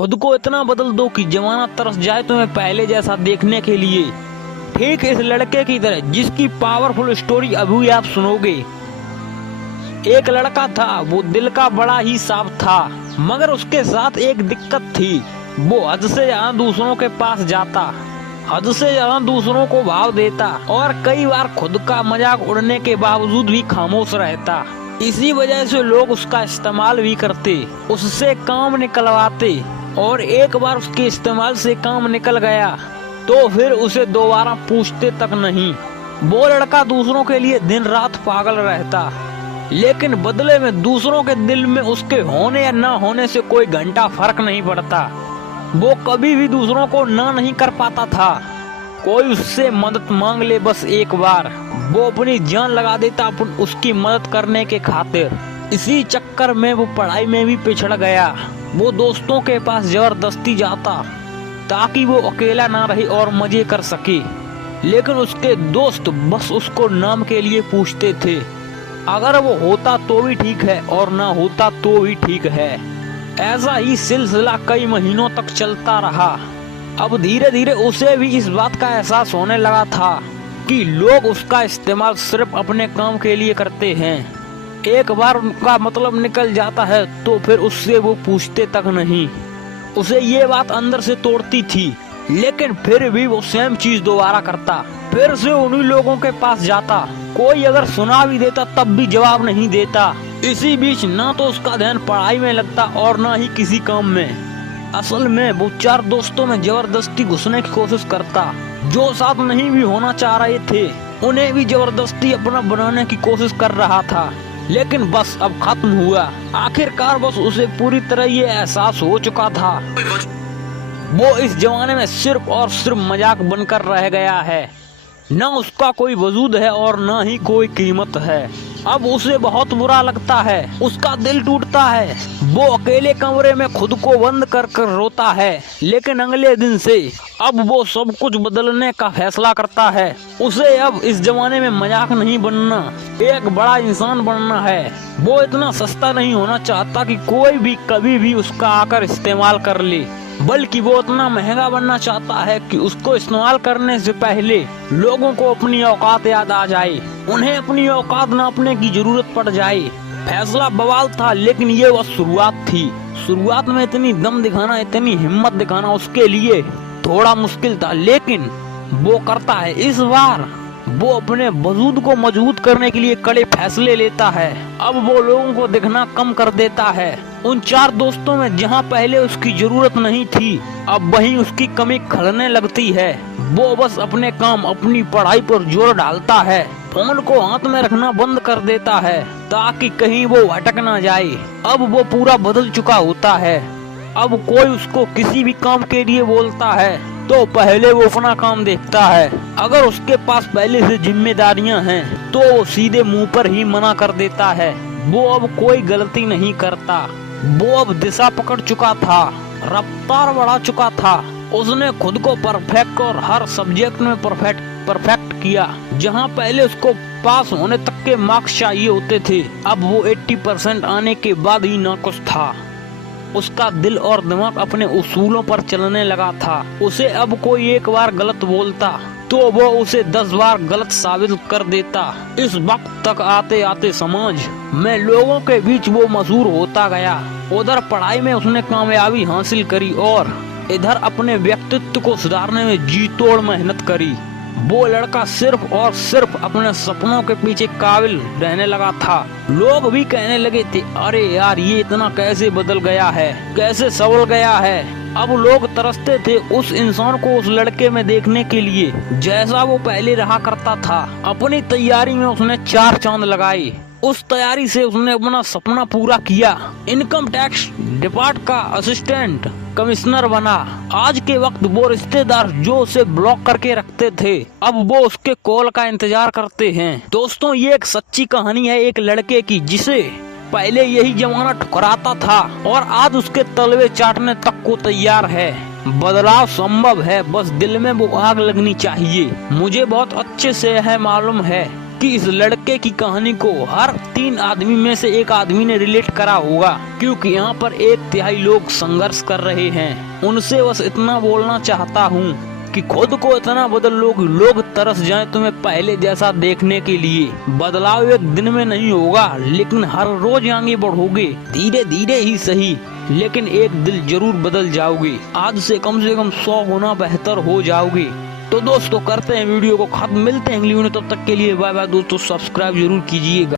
खुद को इतना बदल दो कि जमाना तरस जाए तुम्हें पहले जैसा देखने के लिए। ठीक इस लड़के की तरह जिसकी पावरफुल स्टोरी अभी आप सुनोगे। एक लड़का था, वो दिल का बड़ा ही साफ था, मगर उसके साथ एक दिक्कत थी। वो हद से ज्यादा दूसरों के पास जाता, हद से ज्यादा दूसरों को भाव देता और कई बार खुद का मजाक उड़ने के बावजूद भी खामोश रहता। इसी वजह से लोग उसका इस्तेमाल भी करते, उससे काम निकलवाते, और एक बार उसके इस्तेमाल से काम निकल गया तो फिर उसे दोबारा पूछते तक नहीं। वो लड़का दूसरों के लिए दिन रात पागल रहता, लेकिन बदले में दूसरों के दिल में उसके होने या ना होने से कोई घंटा फर्क नहीं पड़ता। वो कभी भी दूसरों को ना नहीं कर पाता था। कोई उससे मदद मांग ले बस एक बार, वो अपनी जान लगा देता उसकी मदद करने के खातिर। इसी चक्कर में वो पढ़ाई में भी पिछड़ गया। वो दोस्तों के पास जबरदस्ती जाता ताकि वो अकेला ना रहे और मजे कर सके, लेकिन उसके दोस्त बस उसको नाम के लिए पूछते थे। अगर वो होता तो भी ठीक है और ना होता तो भी ठीक है। ऐसा ही सिलसिला कई महीनों तक चलता रहा। अब धीरे धीरे उसे भी इस बात का एहसास होने लगा था कि लोग उसका इस्तेमाल सिर्फ अपने काम के लिए करते हैं। एक बार उनका मतलब निकल जाता है तो फिर उससे वो पूछते तक नहीं। उसे ये बात अंदर से तोड़ती थी, लेकिन फिर भी वो सेम चीज दोबारा करता। फिर से उन्हीं लोगों के पास जाता, कोई अगर सुना भी देता तब भी जवाब नहीं देता। इसी बीच ना तो उसका ध्यान पढ़ाई में लगता और ना ही किसी काम में। असल में वो चार दोस्तों में जबरदस्ती घुसने की कोशिश करता। जो साथ नहीं भी होना चाह रहे थे उन्हें भी जबरदस्ती अपना बनाने की कोशिश कर रहा था, लेकिन बस अब खत्म हुआ। आखिरकार बस उसे पूरी तरह ये एहसास हो चुका था वो इस जमाने में सिर्फ और सिर्फ मजाक बनकर रह गया है। न उसका कोई वजूद है और न ही कोई कीमत है। अब उसे बहुत बुरा लगता है, उसका दिल टूटता है। वो अकेले कमरे में खुद को बंद कर कर रोता है, लेकिन अगले दिन से अब वो सब कुछ बदलने का फैसला करता है। उसे अब इस जमाने में मजाक नहीं बनना, एक बड़ा इंसान बनना है। वो इतना सस्ता नहीं होना चाहता कि कोई भी कभी भी उसका आकर इस्तेमाल कर ले, बल्कि वो उतना महंगा बनना चाहता है कि उसको इस्तेमाल करने से पहले लोगों को अपनी औकात याद आ जाए, उन्हें अपनी औकात नापने की जरूरत पड़ जाए। फैसला बवाल था, लेकिन ये बस शुरुआत थी। शुरुआत में इतनी दम दिखाना, इतनी हिम्मत दिखाना उसके लिए थोड़ा मुश्किल था, लेकिन वो करता है। इस बार वो अपने वजूद को मजबूत करने के लिए कड़े फैसले लेता है। अब वो लोगों को दिखना कम कर देता है। उन चार दोस्तों में जहां पहले उसकी जरूरत नहीं थी, अब वहीं उसकी कमी खलने लगती है। वो बस अपने काम, अपनी पढ़ाई पर जोर डालता है। फोन को हाथ में रखना बंद कर देता है ताकि कहीं वो भटक ना जाए। अब वो पूरा बदल चुका होता है। अब कोई उसको किसी भी काम के लिए बोलता है तो पहले वो अपना काम देखता है। अगर उसके पास पहले से जिम्मेदारियां हैं तो वो सीधे मुंह पर ही मना कर देता है। वो अब कोई गलती नहीं करता। वो अब दिशा पकड़ चुका था, रफ्तार बढ़ा चुका था। उसने खुद को परफेक्ट और हर सब्जेक्ट में परफेक्ट किया। जहां पहले उसको पास होने तक के मार्क्स चाहिए होते थे, अब वो 80% आने के बाद ही नाखुश था। उसका दिल और दिमाग अपने उसूलों पर चलने लगा था। उसे अब कोई एक बार गलत बोलता तो वो उसे 10 बार गलत साबित कर देता। इस वक्त तक आते आते समाज में लोगों के बीच वो मशहूर होता गया। उधर पढ़ाई में उसने कामयाबी हासिल करी और इधर अपने व्यक्तित्व को सुधारने में जी तोड़ मेहनत करी। वो लड़का सिर्फ और सिर्फ अपने सपनों के पीछे काबिल रहने लगा था। लोग भी कहने लगे थे, अरे यार ये इतना कैसे बदल गया है, कैसे संभल गया है। अब लोग तरसते थे उस इंसान को उस लड़के में देखने के लिए जैसा वो पहले रहा करता था। अपनी तैयारी में उसने 4 चांद लगाए। उस तैयारी से उसने अपना सपना पूरा किया। इनकम टैक्स डिपार्टमेंट का असिस्टेंट कमिश्नर बना। आज के वक्त वो रिश्तेदार जो उसे ब्लॉक करके रखते थे, अब वो उसके कॉल का इंतजार करते हैं। दोस्तों, ये एक सच्ची कहानी है एक लड़के की जिसे पहले यही जमाना ठुकराता था और आज उसके तलवे चाटने तक को तैयार है। बदलाव संभव है, बस दिल में वो आग लगनी चाहिए। मुझे बहुत अच्छे से है मालूम है कि इस लड़के की कहानी को हर 3 आदमी में से एक आदमी ने रिलेट करा होगा, क्योंकि यहाँ पर 1/3 लोग संघर्ष कर रहे हैं। उनसे बस इतना बोलना चाहता हूँ कि खुद को इतना बदल लोग तरस जाएं तुम्हें पहले जैसा देखने के लिए। बदलाव एक दिन में नहीं होगा, लेकिन हर रोज आगे बढ़ोगे, धीरे धीरे ही सही, लेकिन एक दिल जरूर बदल जाओगे। आज से कम 100 गुना बेहतर हो जाओगे। तो दोस्तों करते हैं वीडियो को खत्म, मिलते हैं अगली वीडियो, तब तक के लिए बाय बाय दोस्तों। सब्सक्राइब जरूर कीजिएगा।